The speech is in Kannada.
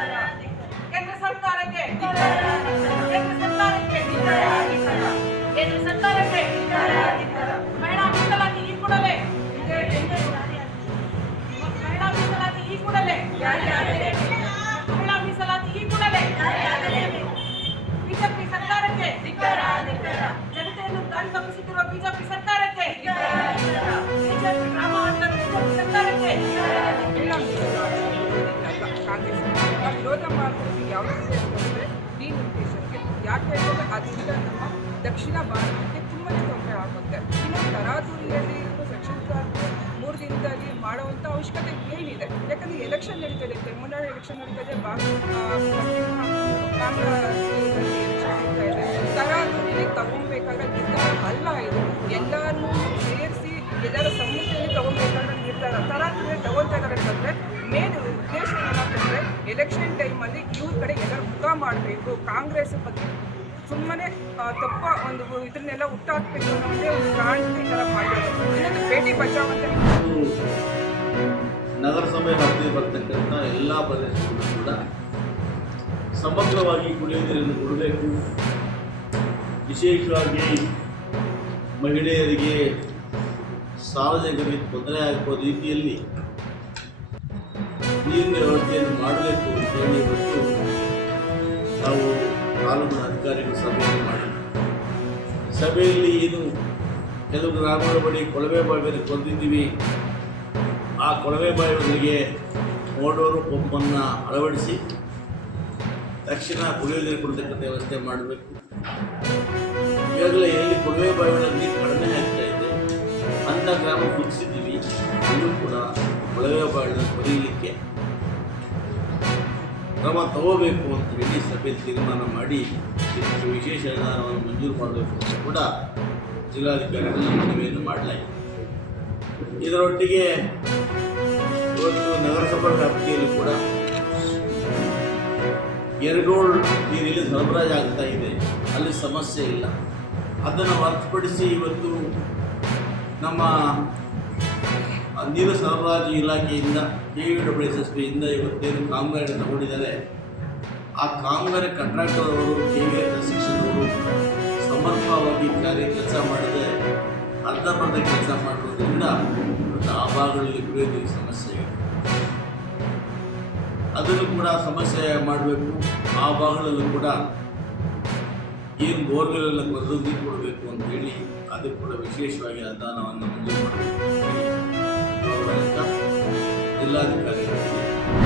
ಕೇಂದ್ರ ಸರ್ಕಾರಕ್ಕೆ ಕೇಂದ್ರ ಸರ್ಕಾರಕ್ಕೆ ಕೇಂದ್ರ ಸರ್ಕಾರಕ್ಕೆ ಮಹಿಳಾ ಮೀಸಲಾತಿ ಈ ಕೂಡಲೇ ಮಹಿಳಾ ಮೀಸಲಾತಿ ಈ ಕೂಡಲೇ ಮಹಿಳಾ ಮೀಸಲಾತಿ ಈ ಕೂಡಲೇ ಬಿಜೆಪಿ ಸರ್ಕಾರಕ್ಕೆ ಜನತೆಯನ್ನು ದಾರಿ ತಪ್ಪಿಸುತ್ತಿರುವ ಬಿಜೆಪಿ ಸರ್ಕಾರಕ್ಕೆ ಬಿಜೆಪಿ ಡ್ರಾಮಾ ಆಡಿದ ಬಿಜೆಪಿ ಸರ್ಕಾರಕ್ಕೆ ಕಾಂಗ್ರೆಸ್ ನಾವು ವಿರೋಧ ಮಾಡ್ತಿರೋದು ಯಾವುದೇ ಅಂತಂದರೆ ಡಿಲಿಮಿಟೇಷನ್ಗೆ. ಯಾಕೆ ಹೇಳಿದ್ರೆ ಅದರಿಂದ ನಮ್ಮ ದಕ್ಷಿಣ ಭಾರತಕ್ಕೆ ತುಂಬಾ ತೊಂದರೆ ಆಗುತ್ತೆ. ಇನ್ನು ತರಾತುರಿಯಲ್ಲಿ ಸೆಕ್ಷನ್ 3 ದಿನದಲ್ಲಿ ಮಾಡುವಂಥ ಅವಶ್ಯಕತೆ ಏನಿದೆ? ಯಾಕಂದರೆ ಎಲೆಕ್ಷನ್ ನಡೀತದೆ, ತಮಿಳುನಾಡು ಎಲೆಕ್ಷನ್ ನಡೀತದೆ, ಬಾಂಗ್ಲಾ ಎಲೆಕ್ಷನ್ ನಡೀತಾ ಇದೆ. ತರಾತುರಿಯಲ್ಲಿ ತಗೊಬೇಕಾದ ನಿರ್ಧಾರ ಅಲ್ಲ ಇದು. ಎಲ್ಲರೂ ಸೇರಿಸಿ ಎಲ್ಲರ ಸಮ್ಮತಿಯಲ್ಲಿ ತಗೊಬೇಕಾದ ನಿರ್ಧಾರ. ತರಾತುರಿಯಲ್ಲಿ ತಗೊಳ್ತಾ ಇದ್ದಾರೆ ಅಂತಂದರೆ ಮೇನ್ ಉದ್ದೇಶ ಏನಾಗ್ತಂದರೆ ಎಲೆಕ್ಷನ್ ಟೈಮಲ್ಲಿ ಇವ್ರ ಕಡೆ ಎಲ್ಲರೂ ಮುಖ ಮಾಡಬೇಕು, ಕಾಂಗ್ರೆಸ್ ಬಗ್ಗೆ ಸುಮ್ಮನೆ ತಪ್ಪ ಒಂದು ಇದನ್ನೆಲ್ಲ ಹುಟ್ಟಾಕಬೇಕು ಅನ್ನೋದೇ ಒಂದು ಕ್ರಾಂತಿ ಥರ ಮಾಡಬೇಕು. ಇನ್ನೊಂದು ಬೇಟಿ ಬಚಾವ್ ಅಂತ ನಗರಸಭೆ ವ್ಯಾಪ್ತಿಗೆ ಬರ್ತಕ್ಕಂಥ ಎಲ್ಲ ಪ್ರದೇಶಗಳು ಕೂಡ ಸಮಗ್ರವಾಗಿ ಕುಡಿಯುವ ನೀರನ್ನು ಕೊಡಬೇಕು. ವಿಶೇಷವಾಗಿ ಮಹಿಳೆಯರಿಗೆ, ಸಾರ್ವಜನಿಕರಿಗೆ ತೊಂದರೆ ಆಗುವ ರೀತಿಯಲ್ಲಿ ನೀರಿನ ವ್ಯವಸ್ಥೆಯನ್ನು ಮಾಡಬೇಕು ಅಂತೇಳಿ ಇವತ್ತು ನಾವು ಕಾನೂನು ಅಧಿಕಾರಿಗಳು ಸಭೆಯನ್ನು ಮಾಡಿ ಸಭೆಯಲ್ಲಿ ಏನು ಕೆಲವು ಗ್ರಾಮಗಳ ಬಳಿ ಕೊಳವೆ ಬಾವಿಯನ್ನು ಕೊಂದಿದ್ದೀವಿ, ಆ ಕೊಳವೆ ಬಾವಿಗಳಿಗೆ ಮೋಟರು ಪಂಪನ್ನು ಅಳವಡಿಸಿ ತಕ್ಷಣ ಕುಡಿಯುವ ನೀರು ಕೊಡತಕ್ಕಂಥ ವ್ಯವಸ್ಥೆ ಮಾಡಬೇಕು. ಈಗಾಗಲೇ ಎಲ್ಲಿ ಕೊಳವೆ ಬಾವಿಗಳ ನೀರು ಕಡಿಮೆ ಆಗ್ತಾ ಇದೆ ಅಂಥ ಗ್ರಾಮ ಗುರುತಿಸಿದ್ದೀವಿ. ಇನ್ನೂ ಕೂಡ ಕೊಳವೆ ಬಾವಿಗಳನ್ನು ಕೊರೆಯಲಿಕ್ಕೆ ಕ್ರಮ ತಗೋಬೇಕು ಅಂತ ಹೇಳಿ ಸಭೆಯಲ್ಲಿ ತೀರ್ಮಾನ ಮಾಡಿ ಇದಕ್ಕೆ ವಿಶೇಷ ಅನುದಾನವನ್ನು ಮಂಜೂರು ಮಾಡಬೇಕು ಅಂತ ಕೂಡ ಜಿಲ್ಲಾಧಿಕಾರಿಗಳಲ್ಲಿ ಮನವಿಯನ್ನು ಮಾಡಲಾಗಿದೆ. ಇದರೊಟ್ಟಿಗೆ ಇವತ್ತು ನಗರಸಭಾ ವ್ಯಾಪ್ತಿಯಲ್ಲಿ ಕೂಡ ಎರಗೋಳ್ ನೀರಿನಲ್ಲಿ ಸರಬರಾಜು ಆಗ್ತಾ ಇದೆ, ಅಲ್ಲಿ ಸಮಸ್ಯೆ ಇಲ್ಲ. ಅದನ್ನು ಹೊರತುಪಡಿಸಿ ಇವತ್ತು ನಮ್ಮ ನೀರು ಸರಬರಾಜು ಇಲಾಖೆಯಿಂದ KVSSBಯಿಂದ ಇವತ್ತೇನು ಕಾಮಗಾರಿ ತಗೊಂಡಿದ್ದಾರೆ, ಆ ಕಾಮಗಾರಿ ಕಾಂಟ್ರಾಕ್ಟರ್ ಅವರು KVR ಕನ್ಸ್ಟ್ರಕ್ಷನ್ ಅವರು ಸಮರ್ಪಕವಾಗಿ ಕೆಲಸ ಮಾಡಿದೆ, ಅರ್ಧಂಬರ್ಧ ಕೆಲಸ ಮಾಡೋದ್ರಿಂದ ಆ ಭಾಗಗಳಲ್ಲಿ ಕುಡಿಯೋ ನೀರು ಸಮಸ್ಯೆ ಇದೆ. ಅದನ್ನು ಕೂಡ ಸಮಸ್ಯೆ ಮಾಡಬೇಕು. ಆ ಭಾಗಗಳಲ್ಲೂ ಕೂಡ ಏನು ಬೋರ್ವೆಲ್ಲ ಕೊರೆದು ನೀರು ಕೊಡಬೇಕು ಅಂತೇಳಿ ಅದಕ್ಕೆ ಕೂಡ ವಿಶೇಷವಾಗಿ ಅನುದಾನವನ್ನು ಮಂಜೂರು ಮಾಡಬೇಕು. ಜಿಲ್ಲಾಧಿಕಾರಿ